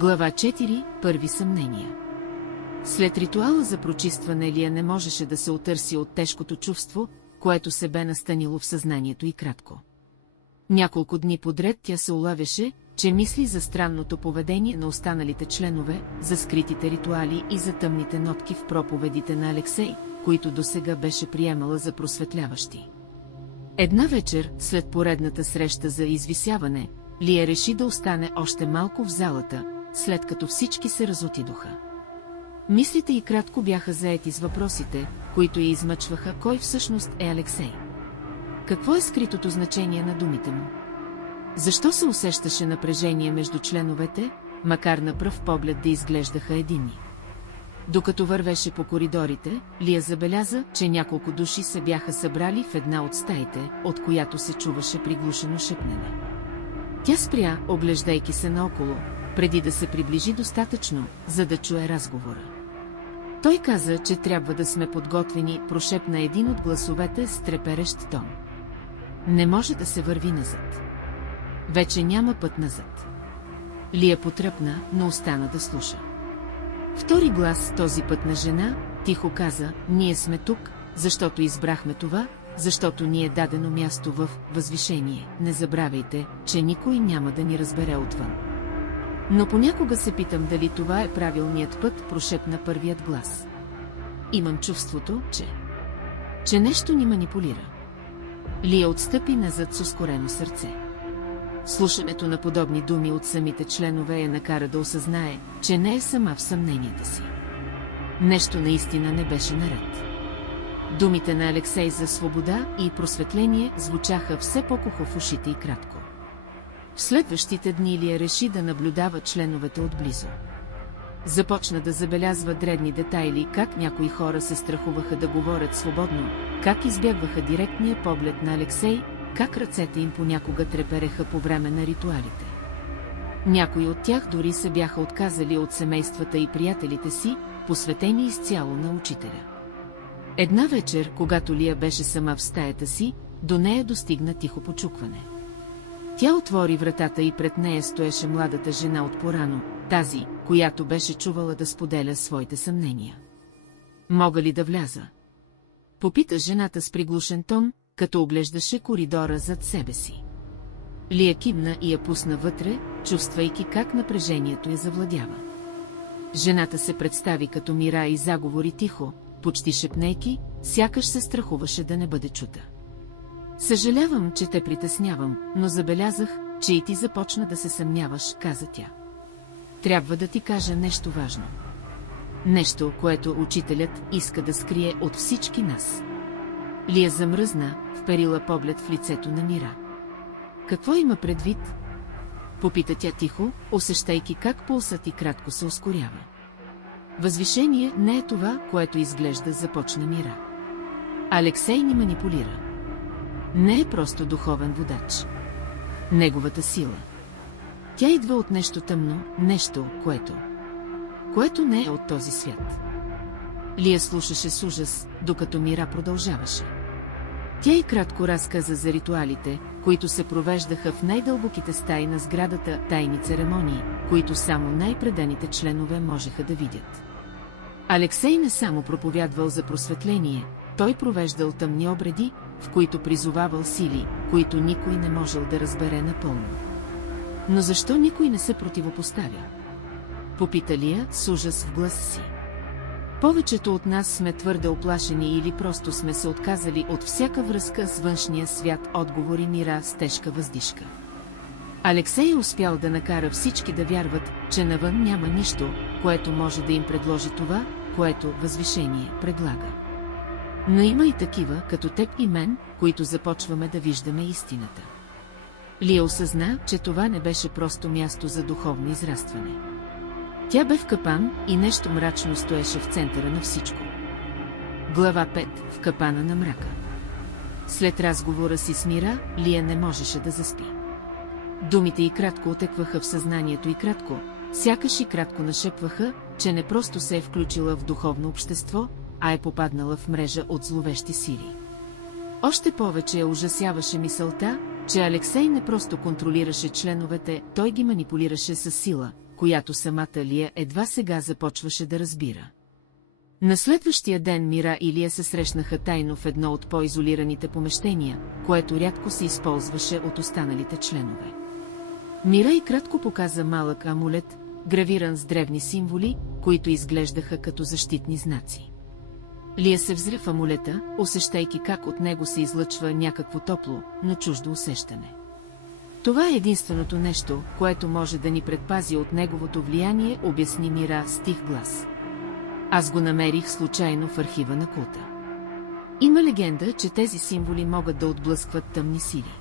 Глава 4. Първи съмнения. След ритуала за прочистване Лия не можеше да се отърси от тежкото чувство, което се бе настанило в съзнанието й кратко. Няколко дни подред тя се улавяше, че мисли за странното поведение на останалите членове, за скритите ритуали и за тъмните нотки в проповедите на Алексей, които досега беше приемала за просветляващи. Една вечер, след поредната среща за извисяване, Лия реши да остане още малко в залата, след като всички се разотидоха. Мислите й кратко бяха заети с въпросите, които я измъчваха, кой всъщност е Алексей. Какво е скритото значение на думите му? Защо се усещаше напрежение между членовете, макар на пръв поглед да изглеждаха единни? Докато вървеше по коридорите, Лия забеляза, че няколко души се бяха събрали в една от стаите, от която се чуваше приглушено шепнене. Тя спря, оглеждайки се наоколо, преди да се приближи достатъчно, за да чуе разговора. Той каза, че трябва да сме подготвени, прошепна един от гласовете с треперещ тон. Не може да се върви назад. Вече няма път назад. Лия потръпна, но остана да слуша. Втори глас, този път на жена, тихо каза, ние сме тук, защото избрахме това, защото ни е дадено място в възвишение. Не забравяйте, че никой няма да ни разбере отвън. Но понякога се питам дали това е правилният път, прошепна първият глас. Имам чувството, че нещо ни манипулира. Лия отстъпи назад с ускорено сърце. Слушането на подобни думи от самите членове я накара да осъзнае, че не е сама в съмненията си. Нещо наистина не беше наред. Думите на Алексей за свобода и просветление звучаха все по-кухо в ушите и кратко. В следващите дни Лия реши да наблюдава членовете отблизо. Започна да забелязва дребни детайли, как някои хора се страхуваха да говорят свободно, как избягваха директния поглед на Алексей, как ръцете им понякога трепереха по време на ритуалите. Някои от тях дори се бяха отказали от семействата и приятелите си, посветени изцяло на учителя. Една вечер, когато Лия беше сама в стаята си, до нея достигна тихо почукване. Тя отвори вратата и пред нея стоеше младата жена от порано, тази, която беше чувала да споделя своите съмнения. Мога ли да вляза? Попита жената с приглушен тон, като оглеждаше коридора зад себе си. Лия кимна и я пусна вътре, чувствайки как напрежението я завладява. Жената се представи като Мира и заговори тихо, почти шепнейки, сякаш се страхуваше да не бъде чута. Съжалявам, че те притеснявам, но забелязах, че и ти започна да се съмняваш, каза тя. Трябва да ти кажа нещо важно. Нещо, което учителят иска да скрие от всички нас. Лия замръзна, вперила поглед в лицето на Мира. Какво има предвид? Попита тя тихо, усещайки как пулсът и кратко се ускорява. Възвишение не е това, което изглежда, започна Мира. Алексей ни манипулира. Не е просто духовен водач. Неговата сила. Тя идва от нещо тъмно, нещо, което не е от този свят. Лия слушаше с ужас, докато Мира продължаваше. Тя и кратко разказа за ритуалите, които се провеждаха в най-дълбоките стаи на сградата, тайни церемонии, които само най-преданите членове можеха да видят. Алексей не само проповядвал за просветление, той провеждал тъмни обреди, в които призовавал сили, които никой не можел да разбере напълно. Но защо никой не се противопоставя? Попита Лия с ужас в гласа си. Повечето от нас сме твърде оплашени или просто сме се отказали от всяка връзка с външния свят, отговори Мира с тежка въздишка. Алексей е успял да накара всички да вярват, че навън няма нищо, което може да им предложи това, което възвишение предлага. Но има и такива, като теб и мен, които започваме да виждаме истината. Лия осъзна, че това не беше просто място за духовно израстване. Тя бе в капан и нещо мрачно стоеше в центъра на всичко. Глава 5. В капана на мрака. След разговора си с Мира, Лия не можеше да заспи. Думите й кратко отекваха в съзнанието и кратко, сякаш и кратко нашепваха, че не просто се е включила в духовно общество, а е попаднала в мрежа от зловещи сили. Още повече я ужасяваше мисълта, че Алексей не просто контролираше членовете, той ги манипулираше със сила, която самата Лия едва сега започваше да разбира. На следващия ден Мира и Лия се срещнаха тайно в едно от по-изолираните помещения, което рядко се използваше от останалите членове. Мира и кратко показа малък амулет, гравиран с древни символи, които изглеждаха като защитни знаци. Лия се взри в амулета, усещайки как от него се излъчва някакво топло, но чуждо усещане. Това е единственото нещо, което може да ни предпази от неговото влияние, обясни Мира с тих глас. Аз го намерих случайно в архива на култа. Има легенда, че тези символи могат да отблъскват тъмни сили.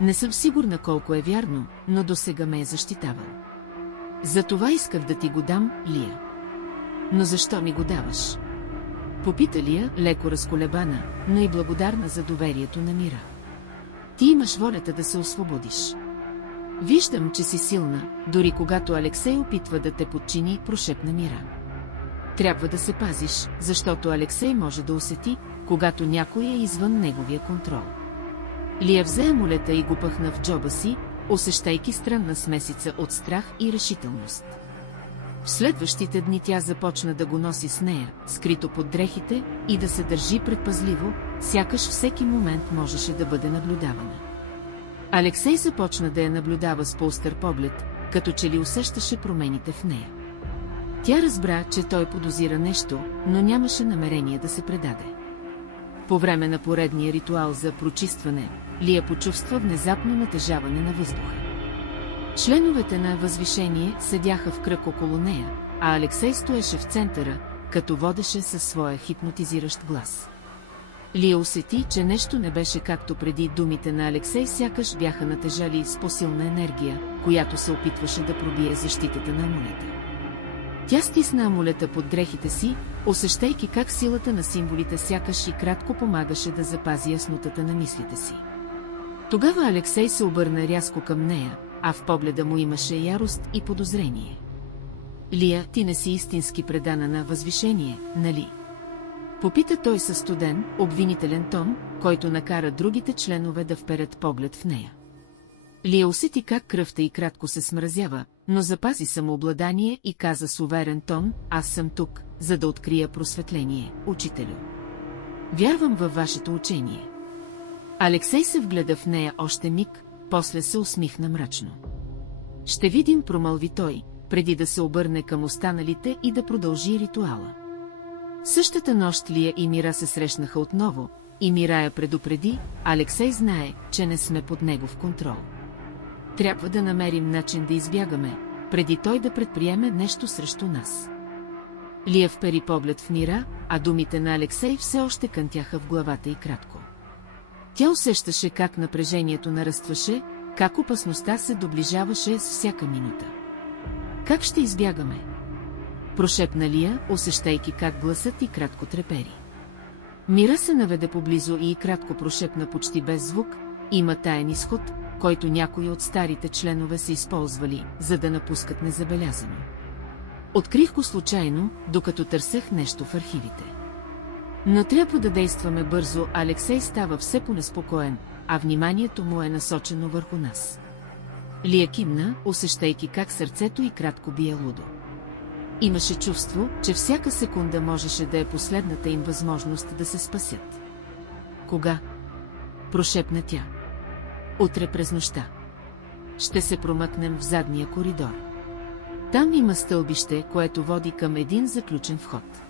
Не съм сигурна колко е вярно, но досега ме е защитавал. Затова исках да ти го дам, Лия. Но защо ми го даваш? Попита Лия, леко разколебана, но и благодарна за доверието на Мира. Ти имаш волята да се освободиш. Виждам, че си силна, дори когато Алексей опитва да те подчини, прошепна Мира. Трябва да се пазиш, защото Алексей може да усети, когато някой е извън неговия контрол. Лия взе амулета и го пъхна в джоба си, усещайки странна смесица от страх и решителност. В следващите дни тя започна да го носи с нея, скрито под дрехите, и да се държи предпазливо, сякаш всеки момент можеше да бъде наблюдавана. Алексей започна да я наблюдава с по-остър поглед, като че ли усещаше промените в нея. Тя разбра, че той подозира нещо, но нямаше намерение да се предаде. По време на поредния ритуал за прочистване, Лия почувства внезапно натежаване на въздуха. Членовете на възвишение седяха в кръг около нея, а Алексей стоеше в центъра, като водеше със своя хипнотизиращ глас. Лия усети, че нещо не беше както преди. Думите на Алексей сякаш бяха натежали с по-силна енергия, която се опитваше да пробие защитата на амулета. Тя стисна амулета под дрехите си, усещайки как силата на символите сякаш и кратко помагаше да запази яснотата на мислите си. Тогава Алексей се обърна рязко към нея, а в погледа му имаше ярост и подозрение. Лия, ти не си истински предана на възвишение, нали? Попита той със студен, обвинителен тон, който накара другите членове да вперят поглед в нея. Лия усети как кръвта и кратко се смразява, но запази самообладание и каза с уверен тон, аз съм тук, за да открия просветление, учителю. Вярвам във вашето учение. Алексей се вгледа в нея още миг, после се усмихна мрачно. Ще видим, промълви той, преди да се обърне към останалите и да продължи ритуала. Същата нощ Лия и Мира се срещнаха отново, и Мира я предупреди, Алексей знае, че не сме под негов контрол. Трябва да намерим начин да избягаме, преди той да предприеме нещо срещу нас. Лия впери поглед в Мира, а думите на Алексей все още кънтяха в главата й кратко. Тя усещаше как напрежението нарастваше, как опасността се доближаваше с всяка минута. Как ще избягаме? Прошепна Лия, усещайки как гласът и кратко трепери. Мира се наведе поблизо и кратко прошепна почти без звук, има таен изход, който някои от старите членове са използвали, за да напускат незабелязано. Открих го случайно, докато търсех нещо в архивите. Но трябва да действаме бързо, Алексей става все по-неспокоен, а вниманието му е насочено върху нас. Лия кимна, усещайки как сърцето й кратко бие лудо. Имаше чувство, че всяка секунда можеше да е последната им възможност да се спасят. Кога? Прошепна тя. Утре през нощта. Ще се промъкнем в задния коридор. Там има стълбище, което води към един заключен вход.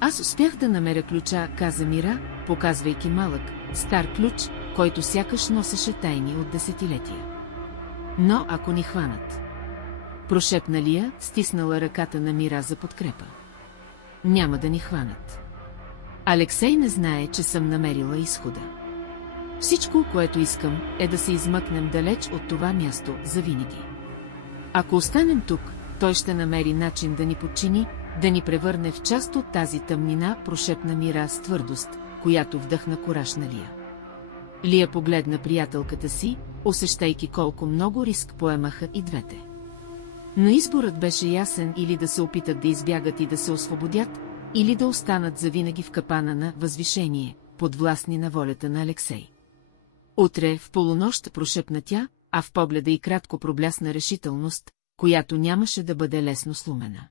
Аз успях да намеря ключа, каза Мира, показвайки малък, стар ключ, който сякаш носеше тайни от десетилетия. Но ако ни хванат... Прошепна Лия, стиснала ръката на Мира за подкрепа. Няма да ни хванат. Алексей не знае, че съм намерила изхода. Всичко, което искам, е да се измъкнем далеч от това място завинаги. Ако останем тук, той ще намери начин да ни подчини, да ни превърне в част от тази тъмнина, прошепна Мира с твърдост, която вдъхна кораж на Лия. Лия погледна приятелката си, усещайки колко много риск поемаха и двете. Но изборът беше ясен, или да се опитат да избягат и да се освободят, или да останат завинаги в капана на възвишение, подвластни на волята на Алексей. Утре в полунощ, прошепна тя, а в погледа й кратко проблясна решителност, която нямаше да бъде лесно сломена.